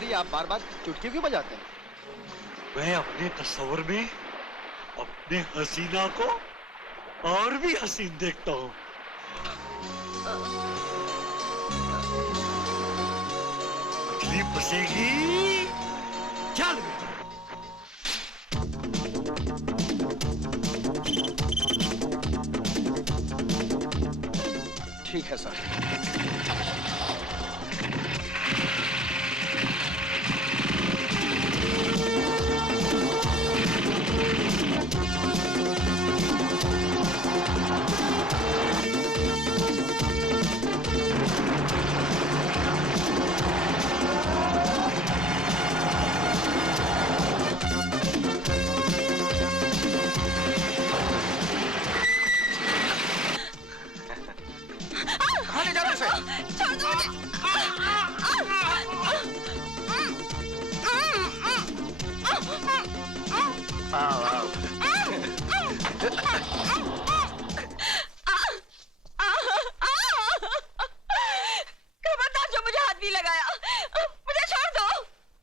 बिहारी, आप बार बार चुटकी क्यों बजाते हैं? मैं अपने तस्वर में अपने हसीना को और भी हसीन देखता हूँ। मछली फंसेगी। चल ठीक है सर।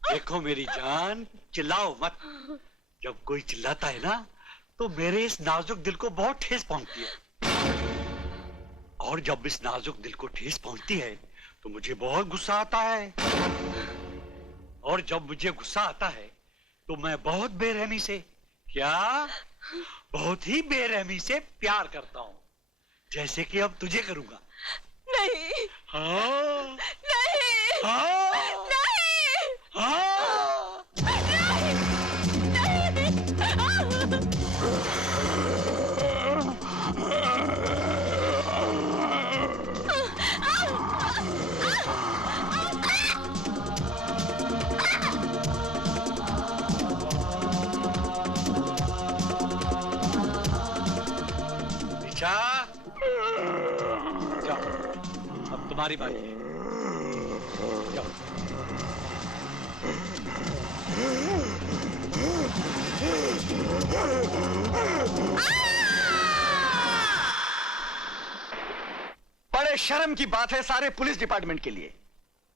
देखो मेरी जान, चिल्लाओ मत। जब कोई चिल्लाता है ना तो मेरे इस नाजुक दिल को बहुत ठेस पहुंचती है, और जब इस नाजुक दिल को ठेस पहुंचती है तो मुझे बहुत गुस्सा आता है, और जब मुझे गुस्सा आता है तो मैं बहुत बेरहमी से, क्या बहुत ही बेरहमी से प्यार करता हूँ, जैसे कि अब तुझे करूंगा। नहीं। हाँ नहीं। हाँ नहीं। हाँ नहीं। निशा, जाओ, अब तुम्हारी बारी है। जाओ। बड़े शर्म की बात है सारे पुलिस डिपार्टमेंट के लिए।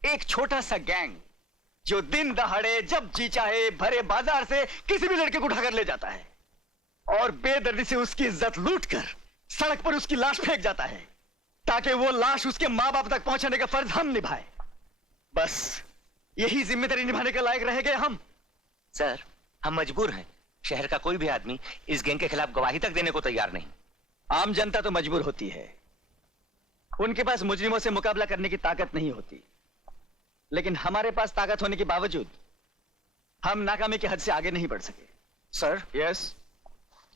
एक छोटा सा गैंग जो दिन दहाड़े जब जी चाहे भरे बाजार से किसी भी लड़के को उठाकर ले जाता है और बेदर्दी से उसकी इज्जत लूटकर सड़क पर उसकी लाश फेंक जाता है ताकि वो लाश उसके माँ बाप तक पहुंचाने का फर्ज हम निभाए। बस यही जिम्मेदारी निभाने के लायक रह गए हम। सर, हम मजबूर हैं। शहर का कोई भी आदमी इस गैंग के खिलाफ गवाही तक देने को तैयार नहीं। आम जनता तो मजबूर होती है, उनके पास मुजरिमों से मुकाबला करने की ताकत नहीं होती, लेकिन हमारे पास ताकत होने के बावजूद हम नाकामी की हद से आगे नहीं बढ़ सके। Sir, yes.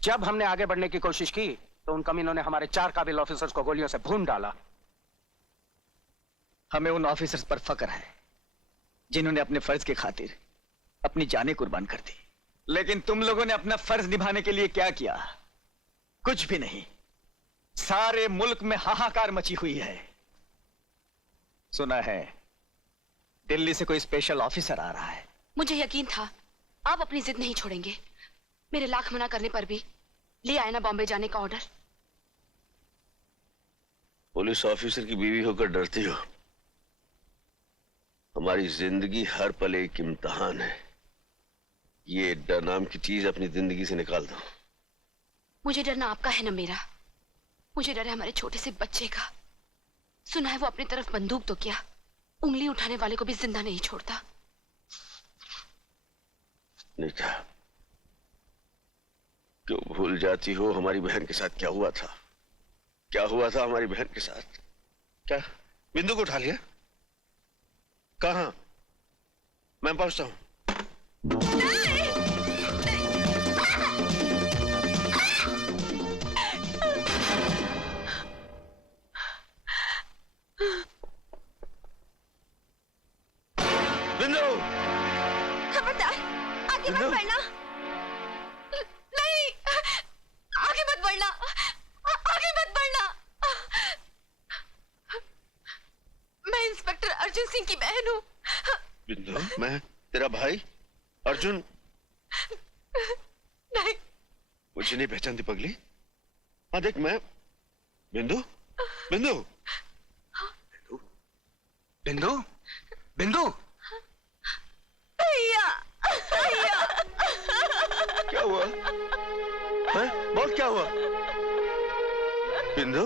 जब हमने आगे बढ़ने की कोशिश की तो उन कमीनों ने हमारे 4 काबिल ऑफिसर्स को गोलियों से भून डाला। हमें उन ऑफिसर्स पर फक्र है जिन्होंने अपने फर्ज की खातिर अपनी जानें कुर्बान कर दी, लेकिन तुम लोगों ने अपना फर्ज निभाने के लिए क्या किया? कुछ भी नहीं। सारे मुल्क में हाहाकार मची हुई है। सुना है दिल्ली से कोई स्पेशल ऑफिसर आ रहा है। मुझे यकीन था आप अपनी जिद नहीं छोड़ेंगे। मेरे लाख मना करने पर भी ले आए ना बॉम्बे जाने का ऑर्डर। पुलिस ऑफिसर की बीवी होकर डरती हो? हमारी जिंदगी हर पल एक इम्तिहान है। ये डर नाम की चीज अपनी जिंदगी से निकाल दो। मुझे डरना आपका है ना मेरा। मुझे डर है हमारे छोटे से बच्चे का। सुना है वो अपनी तरफ बंदूक तो क्या, उंगली उठाने वाले को भी जिंदा नहीं छोड़ता। निशा, क्यों भूल जाती हो हमारी बहन के साथ क्या हुआ था? क्या हुआ था हमारी बहन के साथ? क्या बिंदु को उठा लिया? कहां? मैं पहुंचता हूं। बिंदु, खबरदार आगे मत बढ़ना। नहीं, आगे मत बढ़ना, आगे मत बढ़ना। मैं इंस्पेक्टर अर्जुन सिंह की बहन हूँ। बिंदु, मैं तेरा भाई अर्जुन। नहीं, मुझे नहीं पहचानती पगली? हाँ देख, मैं बिंदु। बिंदु, बिंदु, बिंदु, भैया क्या हुआ? हैं? बोल क्या हुआ? बिंदु,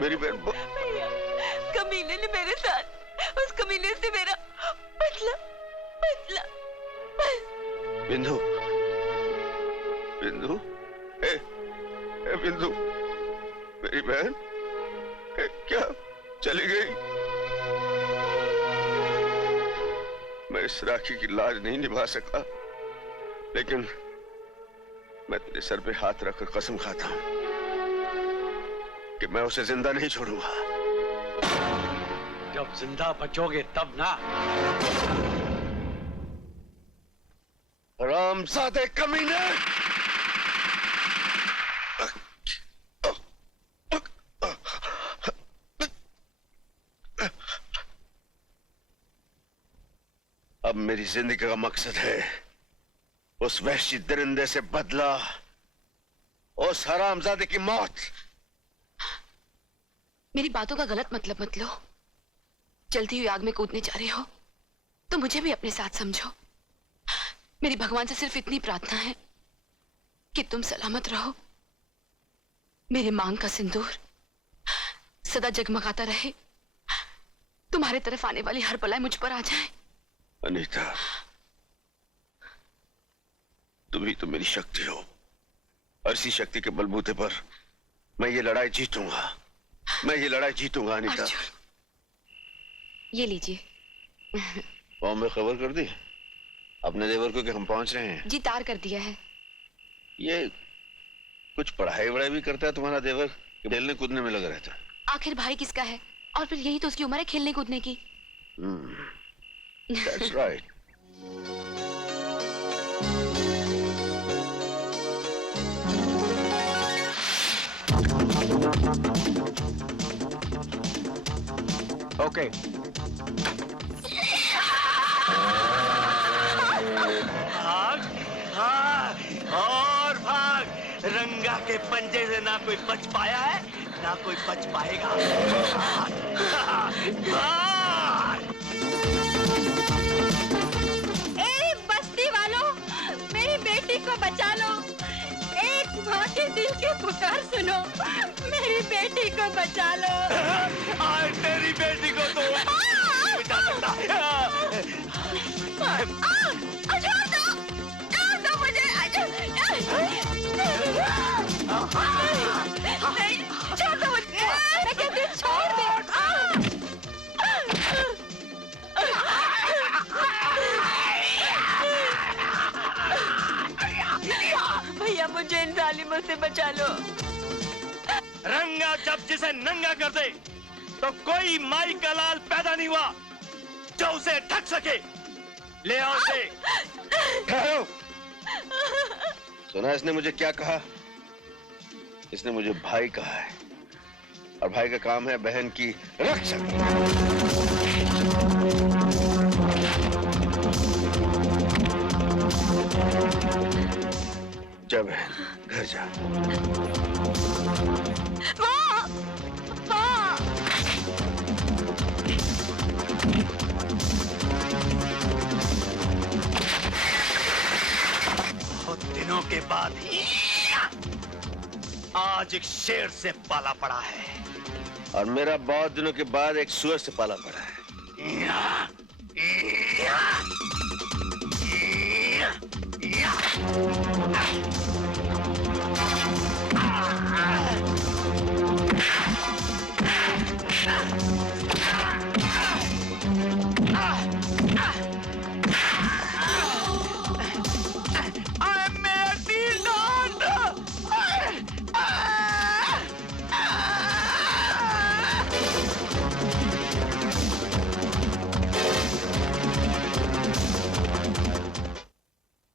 मेरी बहन कमीने ने मेरे साथ, उस कमीने से मेरा बदला बदला। बिंदु, बिंदु, ए बिंदु, मेरी बहन क्या चली गई? मैं इस राखी की लाज नहीं निभा सका, लेकिन मैं तेरे सर पे हाथ रखकर कसम खाता हूं कि मैं उसे जिंदा नहीं छोड़ूंगा। जब जिंदा बचोगे तब ना। हरामजादे कमीने! अब मेरी जिंदगी का मकसद है उस वहशी दरिंदे से बदला, उस हरामजादे की मौत। मेरी बातों का गलत मतलब मत लो। जल्दी हुई आग में कूदने जा रहे हो तो मुझे भी अपने साथ समझो। मेरी भगवान से सिर्फ इतनी प्रार्थना है कि तुम सलामत रहो। मेरे मांग का सिंदूर सदा जगमगाता रहे। तुम्हारे तरफ आने वाली हर बलाई मुझ पर आ जाए। अनीता, तुम ही तो मेरी शक्ति हो, और इसी शक्ति के बलबूते पर मैं ये लड़ाई जीतूंगा। मैं ये लड़ाई जीतूंगा अनीता। ये लीजिए। बॉम्बे खबर कर दी अपने देवर को कि हम पहुंच रहे हैं? जी तार कर दिया है। ये कुछ पढ़ाई वढ़ाई भी करता है तुम्हारा देवर, खेलने कूदने में लगा रहता है? आखिर भाई किसका है, और फिर यही तो उसकी उम्र है खेलने कूदने की। That's right. ओके। भाग भाग और भाग। रंगा के पंजे से ना कोई बच पाया है ना कोई बच पाएगा। भाग। ए बस्ती वालों, मेरी बेटी को बचा लो। एक माँ के दिल की पुकार सुनो, मेरी बेटी को बचा लो। आज तेरी बेटी को तो बचा सकता। छोड़ दो मुझे। नहीं, छोड़ दो मुझे। मैं कहती हूँ छोड़ दे। भैया मुझे इन जालिमों से बचा लो। रंगा जब जिसे नंगा कर दे तो कोई माई का लाल पैदा नहीं हुआ जो उसे ढक सके। ले आओ उसे। ठहरो। सुना इसने मुझे क्या कहा? इसने मुझे भाई कहा है, और भाई का काम है बहन की रक्षा। जा बहन, घर जा। माँ, माँ। बहुत दिनों के बाद आज एक शेर से पाला पड़ा है, और मेरा बहुत दिनों के बाद एक सुअर से पाला पड़ा है।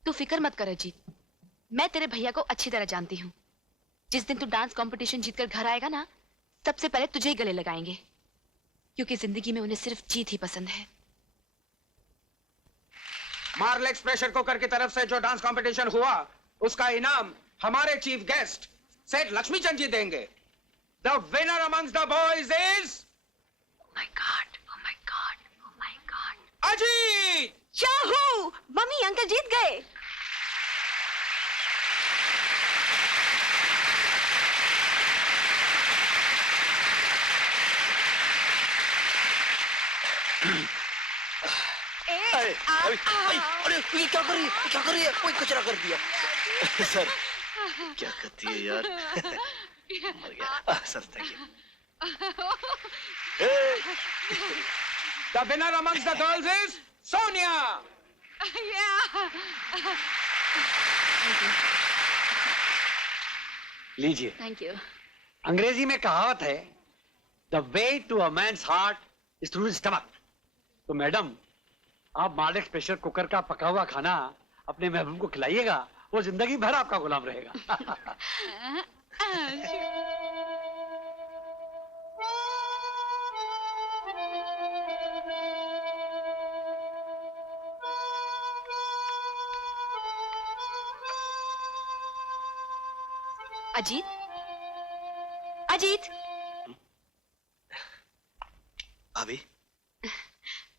तू फिक्र मत कर अजीत, मैं तेरे भैया को अच्छी तरह जानती हूँ। जिस दिन तू डांस कंपटीशन जीतकर घर आएगा ना, सबसे पहले तुझे ही गले लगाएंगे, क्योंकि जिंदगी में उन्हें सिर्फ जीत ही पसंद है। मार्लेक्स प्रेशर कुकर की तरफ से जो डांस कंपटीशन हुआ, उसका इनाम हमारे चीफ गेस्ट सेठ लक्ष्मीचंद जी देंगे। The winner amongst the boys is Oh my God, oh my God, oh my God. Ajit. Yahoo! Mummy uncle जीत गए। अरे ये क्या कर रही है? क्या कर रही है? कोई कचरा कर दिया। सर क्या करती है यार? मर गया। Sir thank you. The winner amongst the girls is Sonia. लीजिए। Thank you. अंग्रेजी में कहावत है, the way to a man's heart is through his stomach. तो मैडम, आप मालिक प्रेशर कुकर का पका हुआ खाना अपने महबूब को खिलाइएगा, वो जिंदगी भर आपका गुलाम रहेगा। अजीत, अजीत, भाभी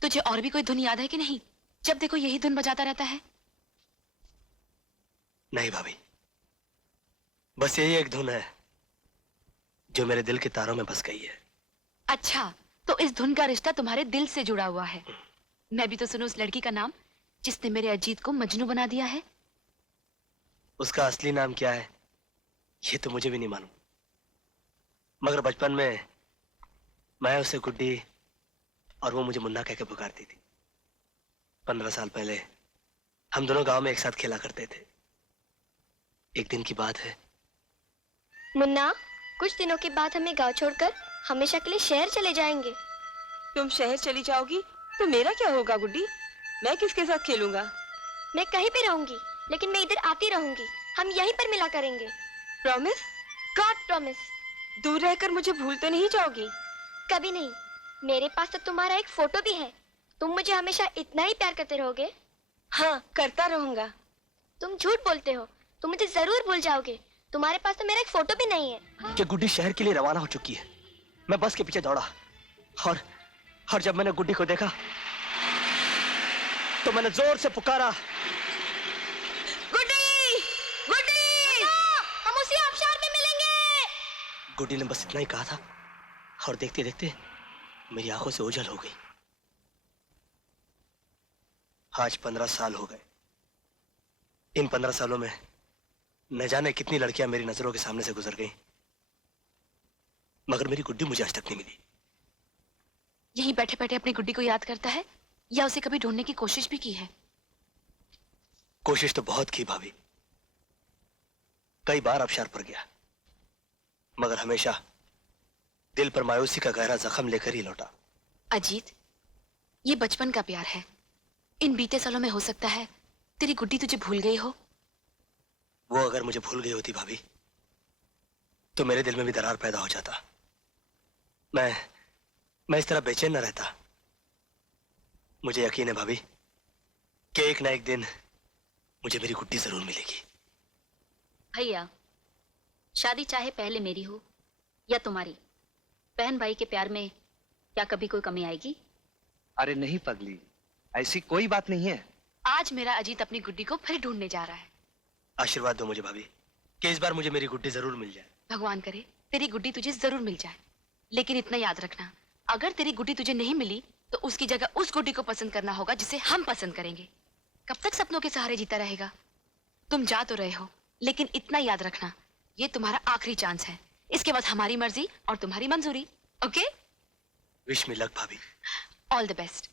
तुझे और भी कोई धुन याद है कि नहीं? जब देखो यही धुन बजाता रहता है। नहीं भाभी, बस यही एक धुन है जो मेरे दिल के तारों में बस गई है। अच्छा, तो इस धुन का रिश्ता तुम्हारे दिल से जुड़ा हुआ है। मैं भी तो सुनूं उस लड़की का नाम जिसने मेरे अजीत को मजनू बना दिया है। उसका असली नाम क्या है ये तो मुझे भी नहीं मालूम, मगर बचपन में मैं उसे गुड्डी और वो मुझे मुन्ना कह के पुकारती थी। 15 साल पहले हम दोनों गांव में एक साथ खेला करते थे। एक दिन की बात है। मुन्ना, कुछ दिनों के बाद हमें गांव छोड़कर हमेशा के लिए शहर चले जाएंगे। तुम शहर चली जाओगी तो मेरा क्या होगा गुड्डी? मैं किसके साथ खेलूंगा? मैं कहीं भी रहूंगी, लेकिन मैं इधर आती रहूंगी। हम यहीं पर मिला करेंगे। प्रॉमिस? God promise. दूर रहकर मुझे भूल तो नहीं जाओगी? कभी नहीं। मेरे पास तो तुम्हारा एक फोटो भी है। तुम मुझे हमेशा इतना ही प्यार करते रहोगे? हाँ, करता रहूंगा। तुम झूठ बोलते हो। तुम मुझे जरूर भूल जाओगे। तुम्हारे पास तो मेरा एक फोटो भी नहीं है। कि गुड्डी शहर के लिए रवाना हो चुकी है। मैं बस के पीछे दौड़ा और जब मैंने गुड्डी को देखा तो मैंने जोर से पुकारा, गुड्डी! गुड्डी! हम उसी आबशार में मिलेंगे। गुड्डी ने बस इतना ही कहा था और देखते देखते मेरी आंखों से ओझल हो गई। आज 15 साल हो गए। इन 15 सालों में न जाने कितनी लड़कियां मेरी नजरों के सामने से गुजर गईं, मगर मेरी गुड्डी मुझे आज तक नहीं मिली। यहीं बैठे बैठे अपनी गुड्डी को याद करता है या उसे कभी ढूंढने की कोशिश भी की है? कोशिश तो बहुत की भाभी, कई बार आबशार पर गया, मगर हमेशा दिल पर मायूसी का गहरा जख्म लेकर ही लौटा। अजीत, ये बचपन का प्यार है। इन बीते सालों में हो सकता है तेरी गुड्डी तुझे भूल गई हो। वो अगर मुझे भूल गई होती भाभी तो मेरे दिल में भी दरार पैदा हो जाता। मैं इस तरह बेचैन न रहता। मुझे यकीन है भाभी कि एक ना एक दिन मुझे मेरी गुड्डी जरूर मिलेगी। भैया, शादी चाहे पहले मेरी हो या तुम्हारी, बहन भाई के प्यार में क्या कभी कोई कमी आएगी? अरे नहीं पगली, ऐसी कोई बात नहीं है। आज मेरा अजीत अपनी गुड्डी को फिर ढूंढने जा रहा है। आशीर्वाद दो मुझे भाभी कि इस बार मुझे मेरी गुड्डी जरूर मिल जाए। भगवान करे तेरी गुड्डी तुझे जरूर मिल जाए, लेकिन इतना याद रखना, अगर तेरी गुड्डी तुझे नहीं मिली तो उसकी जगह उस गुड्डी को पसंद करना होगा जिसे हम पसंद करेंगे। कब तक सपनों के सहारे जीता रहेगा? तुम जा तो रहे हो, लेकिन इतना याद रखना, ये तुम्हारा आखिरी चांस है। इसके बाद हमारी मर्जी और तुम्हारी मंजूरी। ओके? विश मी लक भाभी। All the best.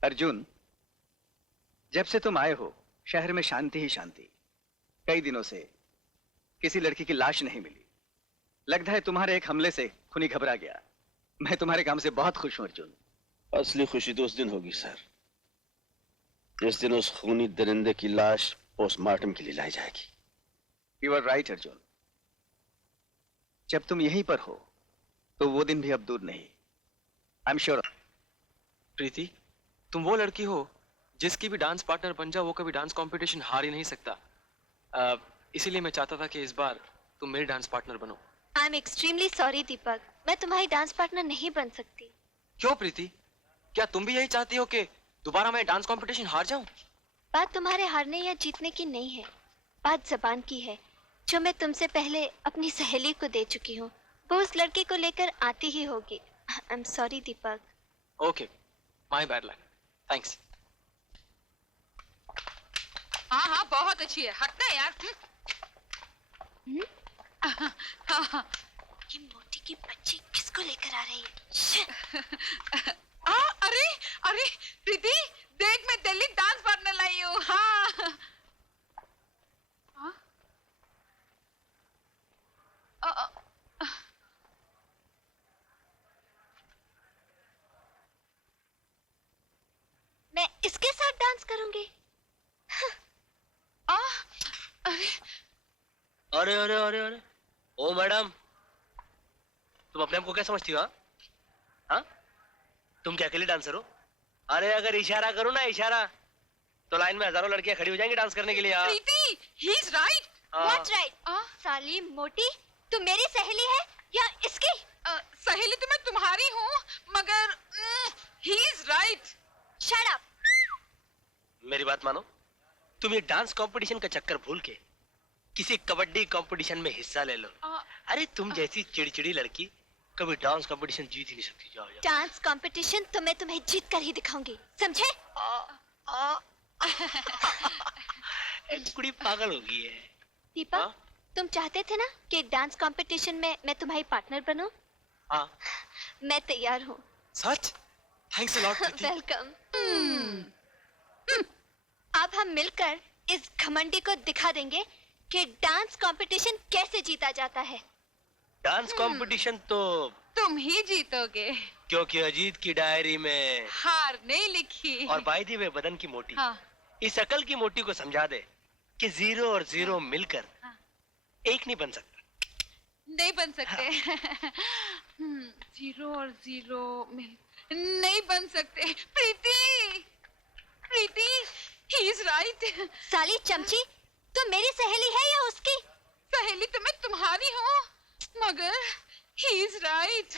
अर्जुन, जब से तुम आए हो शहर में शांति ही शांति। कई दिनों से किसी लड़की की लाश नहीं मिली। लगता है तुम्हारे एक हमले से खूनी घबरा गया। मैं तुम्हारे काम से बहुत खुश हूं अर्जुन। असली खुशी तो उस दिन होगी सर, जिस दिन उस खूनी दरिंदे की लाश पोस्टमार्टम के लिए लाई जाएगी। You are right Arjun. जब तुम यहीं पर हो तो वो दिन भी अब दूर नहीं। I am sure. प्रीति, तुम वो लड़की हो जिसकी भी डांस पार्टनर बन जाओ वो कभी डांस कंपटीशन हार ही नहीं सकता। इसीलिए मैं चाहता था कि इस बार तुम मेरी डांस पार्टनर बनो। आई एम एक्सट्रीमली सॉरी दीपक, मैं तुम्हारी डांस पार्टनर नहीं बन सकती। क्यों प्रीति, क्या तुम भी यही चाहती हो कि दोबारा मैं डांस कंपटीशन हार जाऊं? बात तुम्हारे हारने या जीतने की नहीं है, बात जबान की है, जो मैं तुमसे पहले अपनी सहेली को दे चुकी हूँ। वो उस लड़के को लेकर आती ही होगी। I am sorry Deepak. Okay, my bad luck, thanks. हाँ हाँ बहुत अच्छी है, हटना यार। ये मोटी की बच्ची किसको लेकर आ रही है? अरे अरे प्रीति देख, मैं दिल्ली डांस पार्टनर लाई हूँ। हाँ मैं इसके साथ डांस करूंगी। अरे अरे अरे अरे, ओ मैडम, तुम अपने आप को क्या समझती हो? हाँ, तुम क्या अकेले डांसर हो? अरे अगर इशारा करो ना इशारा, तो लाइन में हजारों लड़कियां खड़ी हो जाएंगी डांस करने के लिए। Preeti, he is right. What right? साली मोटी, तू मेरी सहेली है या इसकी? सहेली तो मैं तुम्हारी हूँ, मगर ही इज राइट। Shut up. मेरी बात मानो, तुम ये डांस कंपटीशन का चक्कर भूल के किसी कबड्डी कंपटीशन में हिस्सा ले लो। अरे तुम जैसी चिड़चिड़ी लड़की कभी डांस कंपटीशन जीत ही नहीं सकती। जाओ जाओ। डांस कंपटीशन तो मैं तुम्हें जीत कर ही दिखाऊंगी, समझे? एक कुड़ी पागल हो गई है। दीपक, तुम चाहते थे ना कि डांस कंपटीशन में मैं तुम्हारी पार्टनर बनूं? हाँ। मैं तैयार हूँ। सच? Thanks a lot Preeti. Welcome. अब हम मिलकर इस घमंडी को दिखा देंगे कि डांस कंपटीशन कैसे जीता जाता है। डांस कंपटीशन तो तुम ही जीतोगे, क्योंकि अजीत की डायरी में हार नहीं लिखी। और बाय द वे बदन की मोटी, हाँ। इस अकल की मोटी को समझा दे कि 0 और 0 मिलकर एक नहीं बन सकता। नहीं बन सकते। 0 और 0 मिल नहीं बन सकते। प्रीति, प्रीति, ही इज राइट। साली चमची, तू मेरी सहेली है या उसकी? सहेली तो मैं तुम्हारी हूँ, मगर ही इज राइट।